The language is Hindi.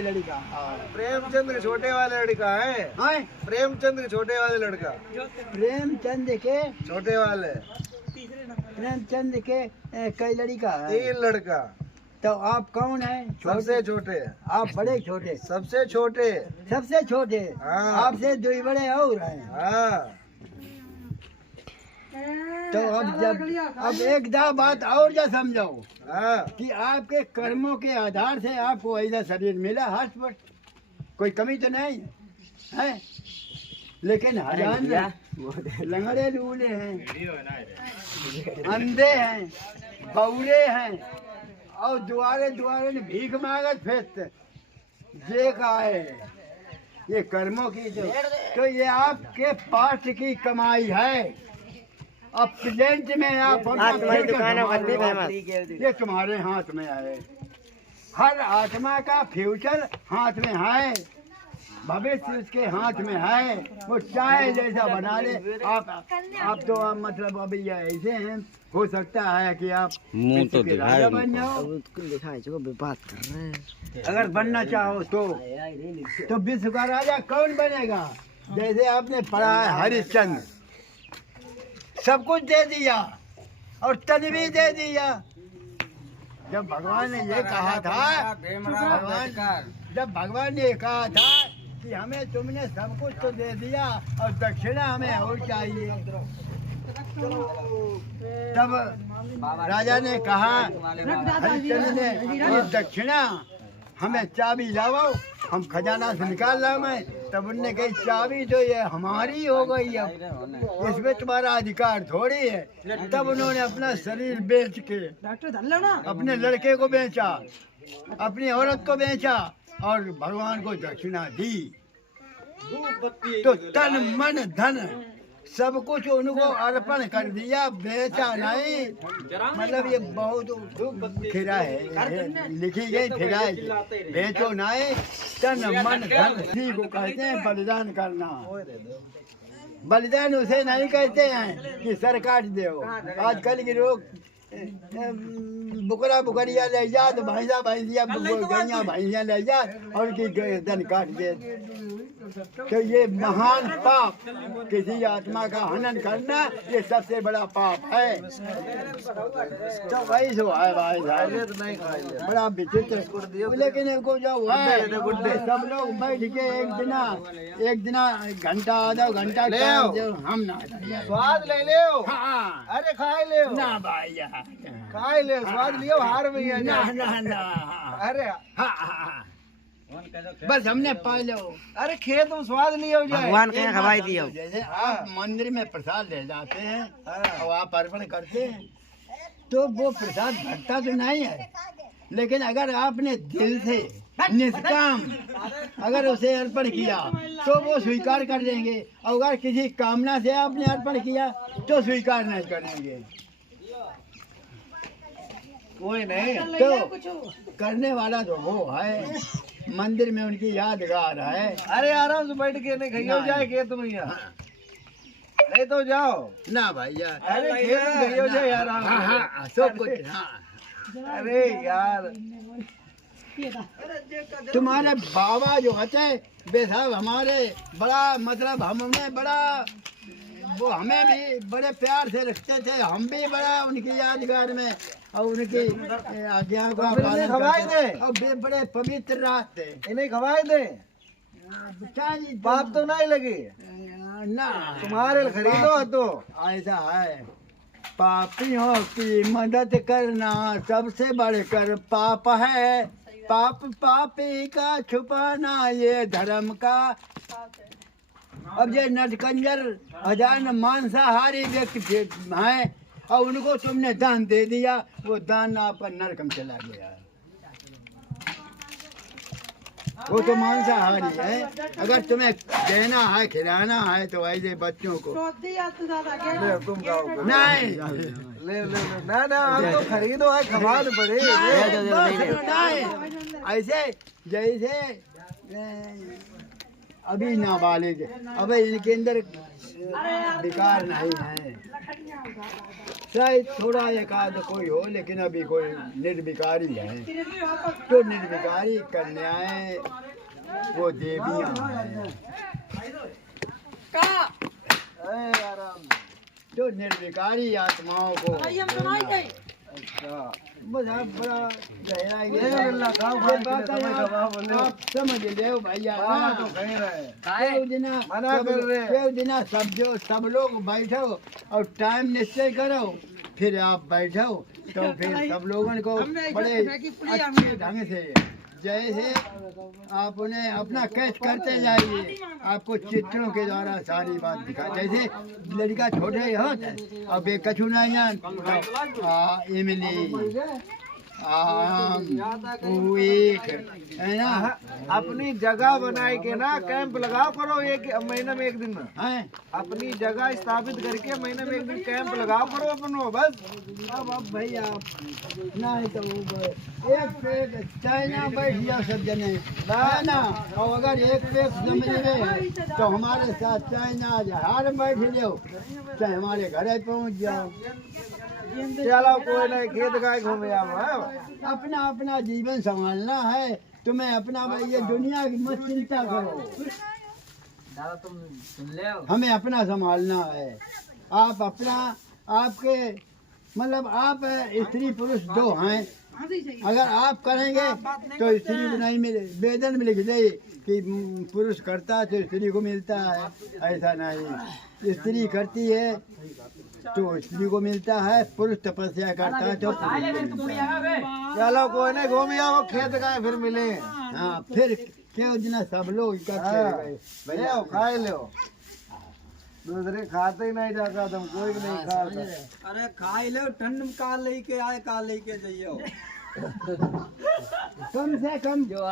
लड़का प्रेमचंद के छोटे वाले लड़का है। प्रेमचंद के छोटे वाले लड़का। प्रेमचंद के छोटे वाले। प्रेमचंद के कई लड़का है। 3 लड़का। तो आप कौन है? सबसे छोटे। आप बड़े छोटे? सबसे छोटे। सबसे छोटे। हाँ। आपसे 2 बड़े और हैं। हाँ। तो अब एक दा बात और जा समझाओ। हाँ। कि आपके कर्मों के आधार से आपको ऐसा शरीर मिला, हष्ट कोई कमी तो नहीं है। लेकिन हजान लंगड़े लूले हैं, अंधे हैं, बौरे हैं और द्वारे द्वारे भीख मांगत फिरते। ये का है ये कर्मों की तो ये आपके पास्ट की कमाई है। अब प्रेजेंट में आप ये तुम्हारे हाथ में है। हर आत्मा का फ्यूचर हाथ में है, भविष्य उसके हाथ में है। वो चाहे जैसा बना ले। आप तो मतलब अभी ये ऐसे हैं, हो सकता है कि आप मुंह तो राजा बन जाओ। बात कर रहे हैं। अगर बनना चाहो तो विश्व का राजा कौन बनेगा? जैसे आपने पढ़ा है हरिश्चंद्र, सब कुछ दे दिया और तन भी दे दिया। जब भगवान ने ये कहा था, जब भगवान ने कहा था कि हमें तुमने सब कुछ तो दे दिया और दक्षिणा हमें और चाहिए, तब राजा ने कहा हरिश्चंद्र ने ये दक्षिणा हमें चाबी लाओ, हम खजाना से निकाल लाओ। मैं तब उनने कही चाबी तो ये हमारी हो गई, अब इसमें तुम्हारा अधिकार थोड़ी है। तब उन्होंने अपना शरीर बेच के अपने लड़के को बेचा, अपनी औरत को बेचा और भगवान को दक्षिणा दी। तो तन मन धन सब कुछ उनको अर्पण कर दिया, बेचा नहीं। मतलब ये बहुत फिरा है, लिखी गई फिरा है। बेचो नहीं, तन मन धन इसी को कहते हैं बलिदान करना। बलिदान उसे नहीं कहते हैं कि सर काट दो। आजकल के लोग बुकरा बुकरिया ले जा तो भैंसा भैंसिया गैया भैंसिया ले जा और उनकी गर्दन काट दे। तो ये महान पाप, किसी आत्मा का हनन करना, ये सबसे बड़ा पाप है। तो वही सो है भाई साहब, बड़ा विचित्र। लेकिन इनको जो है सब लोग बैठ के एक दिन घंटा आधा घंटा हम ना स्वाद ले ले। हाँ। अरे खाए ले ना भाई, खाए ले, स्वाद लियो। हार में ना ना ना। अरे हाँ, बस हमने पा लो। अरे खेत में स्वाद लियो जाए। भगवान के खवाई दियो। जैसे आप मंदिर में प्रसाद ले जाते हैं और आप अर्पण करते हैं तो वो प्रसाद घटता तो नहीं है, लेकिन अगर आपने दिल से निष्काम अगर उसे अर्पण किया तो वो स्वीकार कर देंगे, और अगर किसी कामना से आपने अर्पण किया तो स्वीकार नहीं करेंगे। कोई नहीं तो करने वाला तो वो है, मंदिर में उनकी यादगार है। अरे आराम से बैठ के नहीं खाइयो जाए खेत में यहाँ। नहीं तो जाओ ना भैया, अरे खेत में खाइयो जाए यार। हाँ, सब कुछ। हाँ। अरे यार तुम्हारे बाबा जो होते वे साहब हमारे बड़ा मतलब हमने बड़ा वो हमें भी बड़े प्यार से रखते थे। हम भी बड़ा उनकी यादगार में और उनकी आज्ञा का पालन खवाए दे और वे बड़े पवित्र रहते। इन्हें खवाए दे, पाप तो नहीं लगे ना। तुम्हारे खरीदो तो ऐसा है, पापियों की मदद करना सबसे बढ़कर पाप है। पाप पापी का छुपाना ये धर्म का। अब ये नटकंजर हजार मांसाहारी व्यक्ति हैं और उनको तुमने दान दे दिया, वो दान आपका नरक में चला गया। वो तो मांसाहारी है। अगर तुम्हें देना है खिलाना है तो ऐसे बच्चों को ले, तुम खाओ। नहीं ले ना ना, हम तो खरीदो है, खवा दो पड़े। नहीं, ऐसे जैसे अभी नाबालिग, अब इनके अंदर विकार नहीं है। शायद थोड़ा एक आध कोई हो, लेकिन अभी कोई निर्विकारी है। तो निर्विकारी कन्याएं वो देवियां हैं। जो निर्विकारी आत्माओं को बस आप बड़ा गहराई आप समझ ले भैया। दिना सब लोग बैठो और टाइम निश्चय करो, फिर आप बैठो तो फिर सब लोगों को बड़े अच्छे ढंग से जैसे आप उन्हें अपना कैच करते जाइए, आपको चित्रों के द्वारा सारी बात दिखा। जैसे लड़का छोटे होते अब एक कछु नहीं जान, इमली है ना। अपनी जगह बनाए के ना कैंप लगाओ करो, एक महीने में एक दिन में हैं अपनी जगह स्थापित करके महीने में एक दिन कैंप लगाओ करो अपनो बस। अब भैया नहीं तो एक पे चाइना बैठ जाओ सब जने है ना। और अगर एक पे समझ रहे तो हमारे साथ चाइना जहार बैठ जाओ, चाहे हमारे घर पहुंच जाओ। चलो कोई नहीं, खेत गाय घूमे आओ। अपना अपना जीवन संभालना है तुम्हें, अपना भाई ये दुनिया की मत चिंता करो, तुम सुन ले। हमें अपना संभालना है। आप अपना आपके मतलब आप स्त्री पुरुष दो हैं, अगर आप करेंगे तो स्त्री को नहीं मिले। वेदन में लिख दे कि पुरुष करता है तो स्त्री को मिलता है, ऐसा नहीं। स्त्री करती है तो स्त्री को मिलता है, पुरुष तपस्या करता है तो पुरुष को मिलता है। चलो कोई नहीं, घूम आओ खेत गाय फिर मिले। हाँ फिर क्यों जना सब लोग भैया खाए लो, दूसरे खाते ही नहीं जाता, तुम कोई नहीं खाता। अरे खाई लो, ठंड का लेके आए का लेके जाइयो। कम से कम जो